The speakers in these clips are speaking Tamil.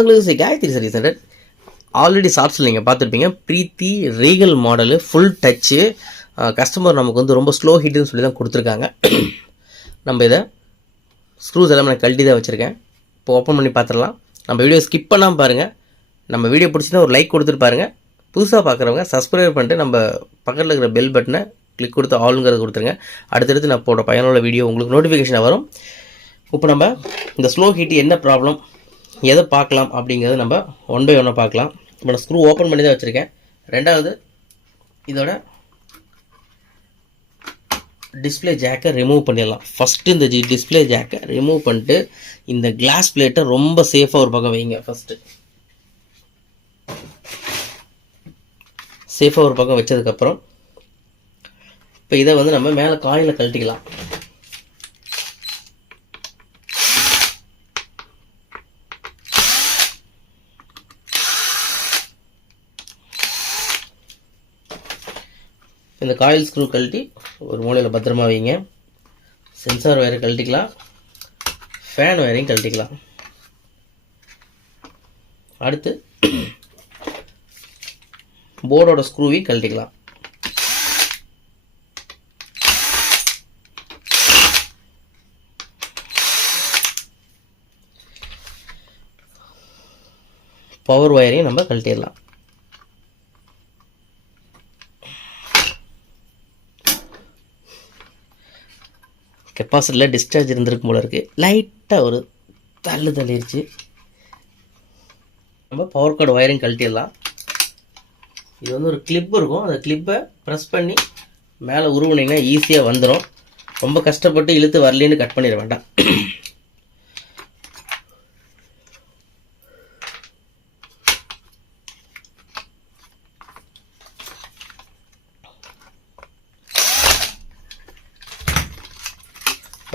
சொந்தங்களுக்கு சரி காயத்ரி சரி சார் ஆல்ரெடி ஷார்ட்ஸில் நீங்கள் பார்த்துருப்பீங்க. Preethi Regal model full touch customer நமக்கு வந்து ரொம்ப ஸ்லோ ஹீட்டுன்னு சொல்லி தான் கொடுத்துருக்காங்க. நம்ம இதை ஸ்க்ரூஸ் எல்லாம் நான் கழட்டி தான் வச்சுருக்கேன். இப்போ ஓப்பன் பண்ணி பார்த்துடலாம். நம்ம வீடியோ ஸ்கிப் பண்ணாமல் பாருங்கள் நம்ம வீடியோ பிடிச்சினா ஒரு லைக் கொடுத்துட்டு பாருங்கள் புதுசாக பார்க்குறவங்க சப்ஸ்கிரைப் பண்ணிட்டு நம்ம பக்கத்தில் இருக்கிற பெல் பட்டனை கிளிக் கொடுத்து ஆளுங்கிறத கொடுத்துருங்க. அடுத்தடுத்து நான் போட பயனுள்ள வீடியோ உங்களுக்கு நோட்டிஃபிகேஷன் வரும். இப்போ நம்ம இந்த ஸ்லோ ஹீட்டு என்ன ப்ராப்ளம் எதை பார்க்கலாம் அப்படிங்கிறத நம்ம ஒன் பை ஒன்னாக பார்க்கலாம். இப்போ நான் ஸ்க்ரூ ஓப்பன் பண்ணி தான் வச்சுருக்கேன். ரெண்டாவது இதோட டிஸ்ப்ளே ஜாக்கை ரிமூவ் பண்ணிடலாம். ஃபஸ்ட்டு இந்த டிஸ்ப்ளே ஜாக்கை ரிமூவ் பண்ணிட்டு இந்த கிளாஸ் பிளேட்டை ரொம்ப சேஃபாக ஒரு பக்கம் வைங்க ஃபஸ்ட்டு சேஃபாக ஒரு பக்கம் வச்சதுக்கப்புறம் இப்போ இதை வந்து நம்ம மேலே காயில் கழட்டிக்கலாம். இந்த காயில் ஸ்க்ரூ கழட்டி ஒரு மூலையில் பத்திரமா வைங்க. சென்சார் வயரை கழட்டிக்கலாம். ஃபேன் வயரையும் கழட்டிக்கலாம். அடுத்து போர்டோட ஸ்க்ரூவையும் கழட்டிக்கலாம். பவர் ஒயரையும் நம்ம கழட்டிடலாம். கெப்பாசிட்டியில் டிஸ்சார்ஜ் இருந்திருக்கும் போல இருக்குது லைட்டாக ஒரு தள்ளு தள்ளிருச்சு. நம்ம பவர் கார்டு ஒயரிங் கழட்டிடலாம். இது வந்து ஒரு கிளிப் இருக்கும். அந்த கிளிப்பை ப்ரெஸ் பண்ணி மேலே உருவினீங்கன்னா ஈஸியாக வந்துடும் ரொம்ப கஷ்டப்பட்டு இழுத்து வரலேன்னு கட் பண்ணிட வேண்டாம்.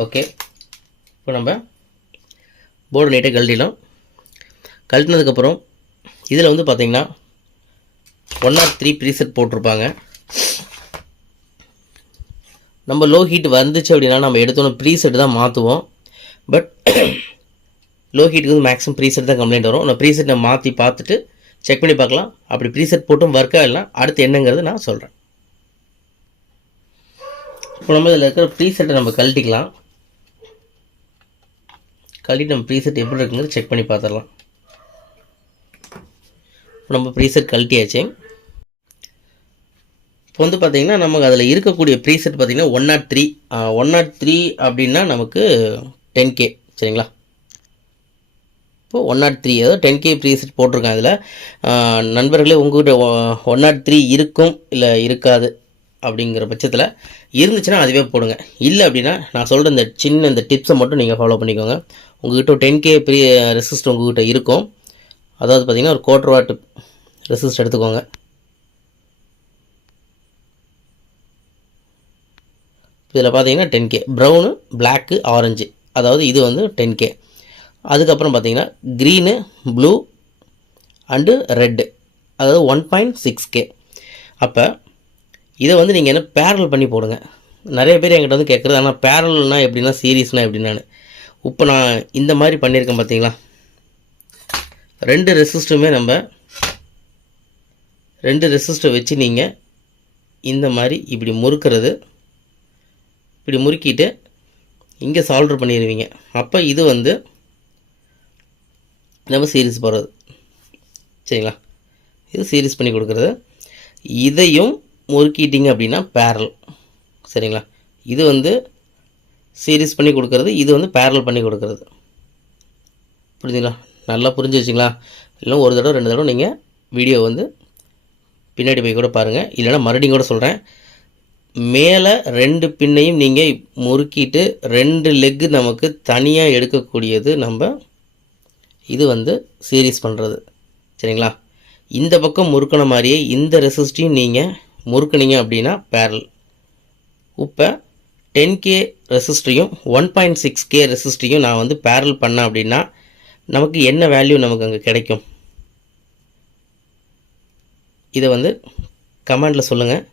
ஓகே இப்போ நம்ம போர்டு நீட்டாக கழட்டிடலாம். கழட்டினதுக்கப்புறம் இதில் வந்து பார்த்தீங்கன்னா ஒன் ஆர் த்ரீ ப்ரீசெட் போட்டிருப்பாங்க. நம்ம லோ ஹீட் வந்துச்சு அப்படின்னா நம்ம எடுத்தோன்னே ப்ரீசெட் தான் மாற்றுவோம் பட் லோ ஹீட்டுக்கு வந்து மேக்ஸிமம் ப்ரீசெட் தான் கம்ப்ளைண்ட் வரும். அந்த ப்ரீசெட்டை மாற்றி பார்த்துட்டு செக் பண்ணி பார்க்கலாம். அப்படி ப்ரீசெட் போட்டும் ஒர்க் ஆகலாம் அடுத்து என்னங்கிறது நான் சொல்கிறேன் இப்போ நம்ம இதில் இருக்கிற ப்ரீசெட்டை நம்ம கழட்டிக்கலாம். கழட்டி நம்ம ப்ரீசெட் எப்படி இருக்குங்கிறது செக் பண்ணி பார்த்துடலாம். நம்ம ப்ரீசெட் கழட்டியாச்சு. இப்போ வந்து பார்த்திங்கன்னா நமக்கு அதில் இருக்கக்கூடிய ப்ரீசெட் பார்த்தீங்கன்னா one nought three one nought three அப்படின்னா நமக்கு டென் கே சரிங்களா? இப்போ ஒன் நாட் த்ரீ அதாவது டென் கே ப்ரீசெட் போட்டிருக்கேன் அதில் நண்பர்களே உங்கள்கிட்ட ஒன் நாட் த்ரீ இருக்கும் இல்லை இருக்காது அப்படிங்கிற பட்சத்தில் இருந்துச்சுன்னா அதுவே போடுங்க. இல்லை அப்படின்னா நான் சொல்கிற இந்த சின்ன இந்த டிப்ஸை மட்டும் நீங்கள் ஃபாலோ பண்ணிக்கோங்க. உங்கள்கிட்ட டென் கே ப்ரீ ரெசிஸ்ட் உங்கள்கிட்ட இருக்கும். அதாவது பார்த்தீங்கன்னா ஒரு கோட்டர் வாட் ரெசிஸ்ட் எடுத்துக்கோங்க. இதில் பார்த்தீங்கன்னா ten K brown black orange அதாவது இது வந்து டென் கே அதுக்கப்புறம் பார்த்தீங்கன்னா க்ரீனு ப்ளூ அண்டு ரெட்டு அதாவது ஒன் பாயிண்ட் சிக்ஸ் கே அப்போ இதை வந்து நீங்கள் என்ன பேரல் பண்ணி போடுங்க. நிறைய பேர் என்கிட்ட வந்து கேட்குறது ஆனால் பேரல்னால் எப்படின்னா சீரீஸ்னால் எப்படின்னான்னு. இப்போ நான் இந்த மாதிரி பண்ணியிருக்கேன் பார்த்தீங்களா? ரெண்டு ரெசிஸ்ட்டுமே நம்ம ரெண்டு ரெசிஸ்டர் வச்சு நீங்கள் இந்த மாதிரி இப்படி முறுக்கிறது. இப்படி முறுக்கிட்டு இங்கே சால்டர் பண்ணிடுவீங்க அப்போ இது வந்து நம்ம சீரீஸ் போடுறது. சரிங்களா? இது சீரீஸ் பண்ணி கொடுக்குறது. இதையும் முறுக்கிட்டீங்க அப்படின்னா பேரல் சரிங்களா? இது வந்து சீரீஸ் பண்ணி கொடுக்குறது இது வந்து பேரல் பண்ணி கொடுக்குறது. புரிஞ்சுங்களா நல்லா புரிஞ்சு வச்சுங்களா? இல்லை ஒரு தடவை ரெண்டு தடவை நீங்கள் வீடியோ வந்து பின்னாடி போய் கூட பாருங்கள் இல்லைன்னா மறுபடியும் கூட சொல்கிறேன் மேலே ரெண்டு பின்னையும் நீங்கள் முறுக்கிட்டு ரெண்டு லெக்கு நமக்கு தனியாக எடுக்கக்கூடியது நம்ம இது வந்து சீரீஸ் பண்ணுறது சரிங்களா? இந்த பக்கம் முறுக்கின மாதிரியே இந்த ரெசிஸ்டையும் நீங்கள் முறுக்குனீங்க அப்படின்னா பேரல் இப்போ டென் கே ரெசிஸ்டரையும் ஒன் பாயிண்ட் சிக்ஸ் கே ரெசிஸ்டரையும் நான் வந்து பேரல் பண்ணேன் அப்படின்னா நமக்கு என்ன வேல்யூ நமக்கு அங்கே கிடைக்கும்? இதை வந்து கமெண்டில் சொல்லுங்கள்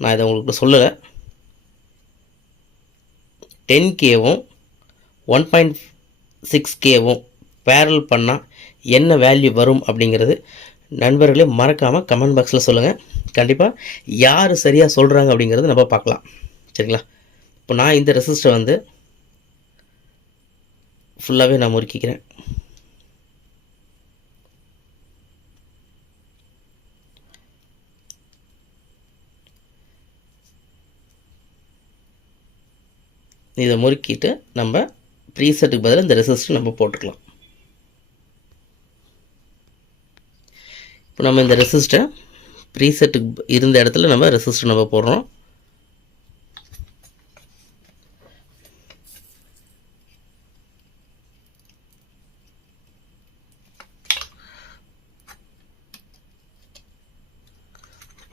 நான் இதை உங்களுக்கு சொல்லலை. டென் கேவும் ஒன் பாயிண்ட் சிக்ஸ் கேவும் பேரல் பண்ணால் என்ன வேல்யூ வரும் அப்படிங்கிறது நண்பர்களே மறக்காமல் கமெண்ட் பாக்ஸில் சொல்லுங்கள் கண்டிப்பாக யார் சரியாக சொல்கிறாங்க அப்படிங்கிறது நம்ம பார்க்கலாம். சரிங்களா? இப்போ நான் இந்த ரெசிஸ்டர் வந்து ஃபுல்லாகவே நான் முறுக்கிக்கிறேன். இதை முறுக்கிட்டு நம்ம ப்ரீசெட்டுக்கு பதிலாக இந்த ரெசிஸ்டர் நம்ம போட்டுக்கலாம். இப்போ நம்ம இந்த ரெசிஸ்டர் ப்ரீசெட்டுக்கு இருந்த இடத்துல நம்ம ரெசிஸ்டர் நம்ம போடுறோம்.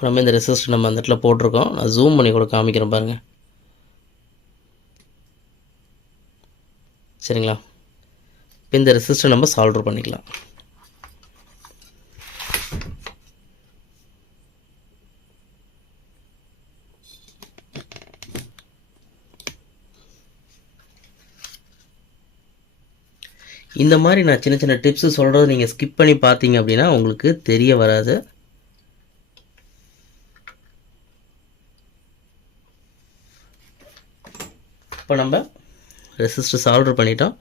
இப்போ நம்ம இந்த ரெசிஸ்டர் நம்ம அந்த இடத்துல போட்டிருக்கோம். நான் ஜூம் பண்ணி கூட காமிக்கிறேன் பாருங்கள் சரிங்களா? இப்போ இந்த ரெசிஸ்டர் நம்ம சால்டர் பண்ணிக்கலாம். இந்த மாதிரி நான் சின்ன சின்ன டிப்ஸு சொல்கிறது நீங்கள் ஸ்கிப் பண்ணி பார்த்தீங்க அப்படின்னா உங்களுக்கு தெரிய வராது. இப்போ நம்ம ரெசிஸ்டர் சால்டர் பண்ணிட்டோம்.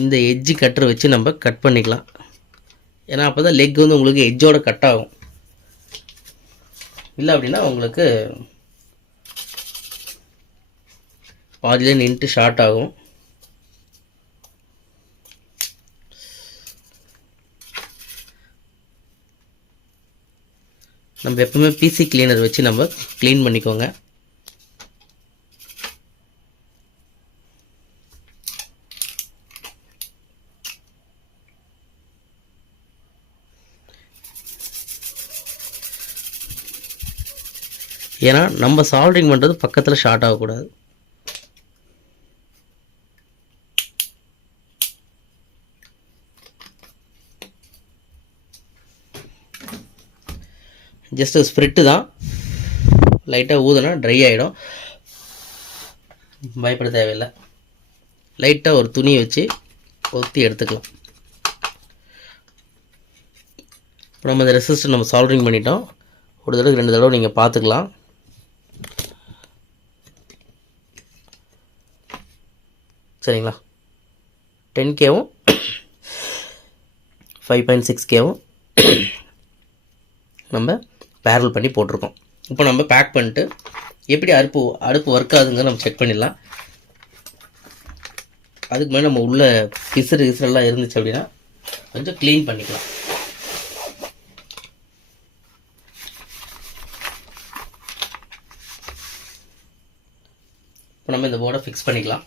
இந்த எட்ஜு கட்டரை வச்சு நம்ம கட் பண்ணிக்கலாம். ஏன்னா அப்போ தான் லெக் வந்து உங்களுக்கு எஜ்ஜோடு கட் ஆகும். இல்லை அப்படின்னா உங்களுக்கு பாதியிலே நின்றுட்டு ஷார்ட் ஆகும். நம்ம எப்பவுமே பிசி கிளீனர் வச்சு நம்ம க்ளீன் பண்ணிக்கோங்க. ஏன்னா நம்ம சால்ட்ரிங் பண்ணுறது பக்கத்தில் ஷார்ட் ஆகக்கூடாது. ஜஸ்ட்டு ஸ்ப்ரிட்டு தான். லைட்டாக ஊதுனா ட்ரை ஆகிடும் பயப்பட தேவையில்லை. லைட்டாக ஒரு துணி வச்சு ஒத்தி எடுத்துக்கலாம். இப்போ நம்ம இந்த ரெசிஸ்டர் நம்ம சால்ட்ரிங் பண்ணிட்டோம். ஒரு தடவை ரெண்டு தடவை நீங்கள் பார்த்துக்கலாம். சரிங்களா? டென் கேவும் ஃபைவ் பாயிண்ட் சிக்ஸ் கேவும் நம்ம பேரல் பண்ணி போட்டிருக்கோம். இப்போ நம்ம பேக் பண்ணிட்டு எப்படி அடுப்பு அடுப்பு ஒர்க் ஆகுதுங்க நம்ம செக் பண்ணிடலாம். அதுக்கு மேலே நம்ம உள்ள பிசுறு கிசுறெல்லாம் இருந்துச்சு அப்படின்னா கொஞ்சம் க்ளீன் பண்ணிக்கலாம். இப்போ நம்ம இந்த போர்டை ஃபிக்ஸ் பண்ணிக்கலாம்.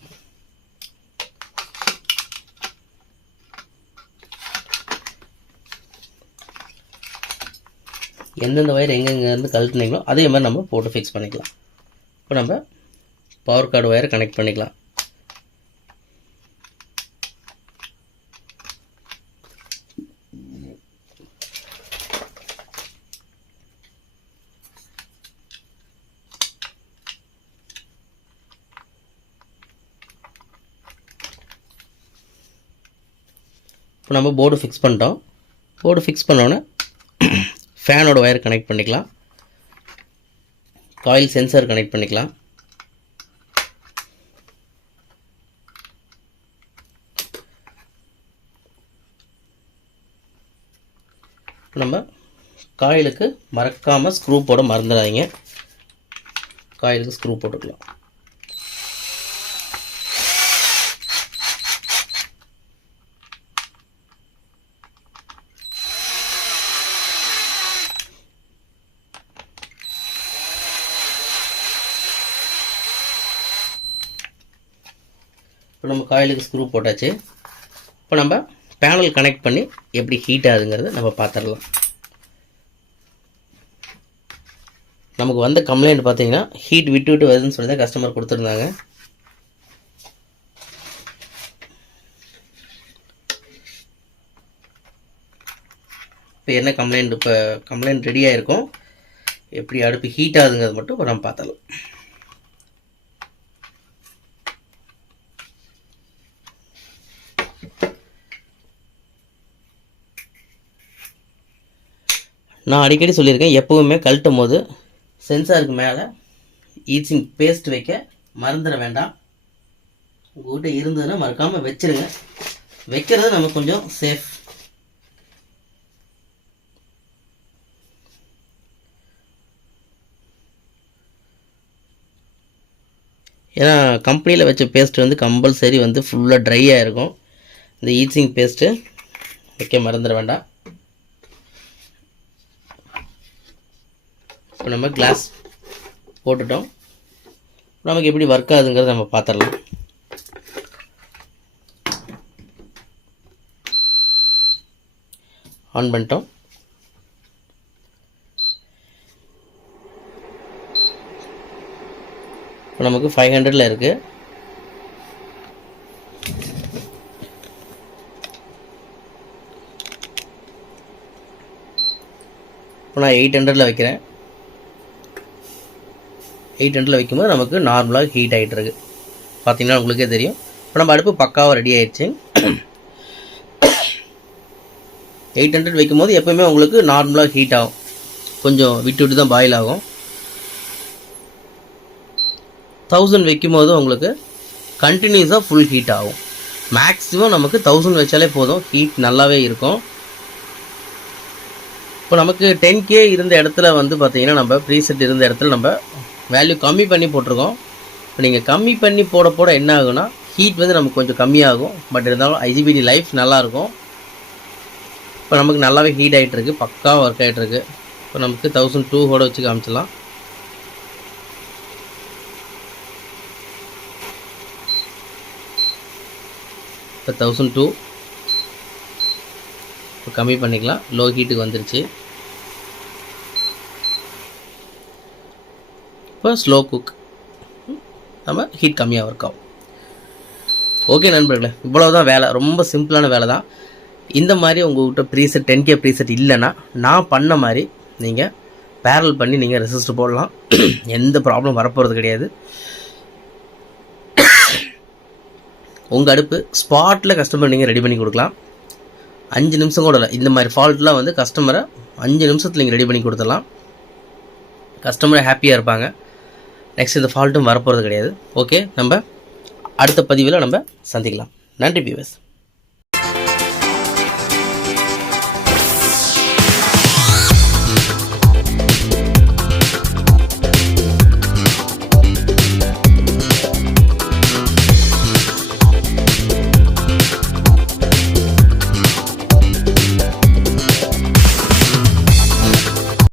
எந்தெந்த ஒயர் எங்கெங்கேருந்து கழட்டுனீங்களோ அதே மாதிரி நம்ம போட்டு ஃபிக்ஸ் பண்ணிக்கலாம். இப்போ நம்ம பவர் கார்டு ஒயரை கனெக்ட் பண்ணிக்கலாம். இப்போ நம்ம போர்டு ஃபிக்ஸ் பண்ணிட்டோம். போர்டு ஃபிக்ஸ் பண்ணோன்னே ஃபேனோட ஒயர் கனெக்ட் பண்ணிக்கலாம். காயில் சென்சார் கனெக்ட் பண்ணிக்கலாம். நம்ம காயிலுக்கு மறக்காமல் ஸ்க்ரூ போட மறந்துடாதீங்க. காயிலுக்கு ஸ்க்ரூ போட்டுக்கலாம். நம்ம காயிலுக்கு ஸ்க்ரூ போட்டாச்சு. இப்போ நம்ம பேனல் கனெக்ட் பண்ணி எப்படி ஹீட் ஆகுதுங்கிறத நம்ம பார்த்துடலாம். நமக்கு வந்த கம்ப்ளைண்ட் பார்த்தீங்கன்னா ஹீட் விட்டு விட்டு வருதுன்னு சொல்லி தான் கஸ்டமர் கொடுத்துருந்தாங்க. இப்போ என்ன கம்ப்ளைண்ட் இப்போ கம்ப்ளைண்ட் ரெடியாக இருக்கும் எப்படி அடுப்பு ஹீட் ஆகுதுங்கிறது மட்டும் நம்ம பார்த்தலாம் நான் அடிக்கடி சொல்லியிருக்கேன் எப்போவுமே கழட்டும் போது சென்சாருக்கு மேலே ஈச்சிங் பேஸ்ட் வைக்க மறந்துட வேண்டாம். உங்கள்கிட்ட இருந்ததுன்னா மறக்காமல் வச்சுருங்க. வைக்கிறது நமக்கு கொஞ்சம் சேஃப் ஏன்னா கம்பெனியில் வச்ச பேஸ்ட் வந்து கம்பல்சரி வந்து ஃபுல்லாக ட்ரையாக இருக்கும். இந்த ஈச்சிங் பேஸ்ட்டு வைக்க மறந்துட வேண்டாம். இப்போ நம்ம கிளாஸ் போட்டுட்டோம். நமக்கு எப்படி ஒர்க் ஆகுதுங்கிறத நம்ம பார்த்துடலாம். ஆன் பண்ணிட்டோம். இப்போ நமக்கு ஃபைவ் ஹண்ட்ரடில் இருக்குது இப்போ நான் எயிட் ஹண்ட்ரடில் வைக்கிறேன். எயிட் ஹண்ட்ரடில் வைக்கும்போது நமக்கு நார்மலாக ஹீட் ஆகிட்டு இருக்கு பார்த்தீங்கன்னா உங்களுக்கே தெரியும். இப்போ நம்ம அடுப்பு பக்காவாக ரெடி ஆயிடுச்சு. எயிட் ஹண்ட்ரட் வைக்கும்போது எப்போயுமே உங்களுக்கு நார்மலாக ஹீட் ஆகும். கொஞ்சம் விட்டு விட்டு தான் பாயில் ஆகும். தௌசண்ட் வைக்கும்போது உங்களுக்கு கண்டினியூஸாக ஃபுல் ஹீட் ஆகும். மேக்ஸிமம் நமக்கு தௌசண்ட் வச்சாலே போதும். ஹீட் நல்லாவே இருக்கும். இப்போ நமக்கு டென் கே இருந்த இடத்துல வந்து பார்த்திங்கன்னா நம்ம ப்ரீசெட் இருந்த இடத்துல நம்ம வேல்யூ கம்மி பண்ணி போட்டிருக்கோம். இப்போ நீங்கள் கம்மி பண்ணி போட போட என்ன ஆகும்னா ஹீட் வந்து நமக்கு கொஞ்சம் கம்மியாகும். பட் இருந்தாலும் ஐஜிபிடி லைஃப் நல்லாயிருக்கும். இப்போ நமக்கு நல்லாவே ஹீட் ஆகிட்டுருக்கு பக்காவாக ஒர்க் ஆகிட்டுருக்கு இப்போ நமக்கு தௌசண்ட் டூ கூட வச்சு காமிச்சிடலாம். இப்போ தௌசண்ட் டூ இப்போ கம்மி பண்ணிக்கலாம். லோ ஹீட்டுக்கு வந்துருச்சு. இப்போ ஸ்லோ குக் நம்ம ஹீட் கம்மியாக ஒர்க் ஆகும். ஓகே நண்பர்களே இவ்வளவுதான் வேலை. ரொம்ப சிம்பிளான வேலை தான் இந்த மாதிரி உங்கள்கிட்ட ப்ரீசெட் டென் கே ப்ரீசெட் இல்லைன்னா நான் பண்ண மாதிரி நீங்கள் பேரல் பண்ணி நீங்கள் ரெசிஸ்டர் போடலாம். எந்த ப்ராப்ளம் வரப்போகிறது கிடையாது. உங்கள் அடுப்பு ஸ்பாட்டில் கஸ்டமர் நீங்கள் ரெடி பண்ணி கொடுக்கலாம். அஞ்சு நிமிஷம் கூட இல்லை. இந்த மாதிரி ஃபால்ட்லாம் வந்து கஸ்டமரை அஞ்சு நிமிஷத்தில் நீங்கள் ரெடி பண்ணி கொடுத்துடலாம். கஸ்டமரை ஹாப்பியாக இருப்பாங்க. நெக்ஸ்ட் இந்த ஃபால்ட்டும் வரப்போகிறது கிடையாது. ஓகே நம்ம அடுத்த பதிவில் நம்ம சந்திக்கலாம். நன்றி பியூவர்ஸ்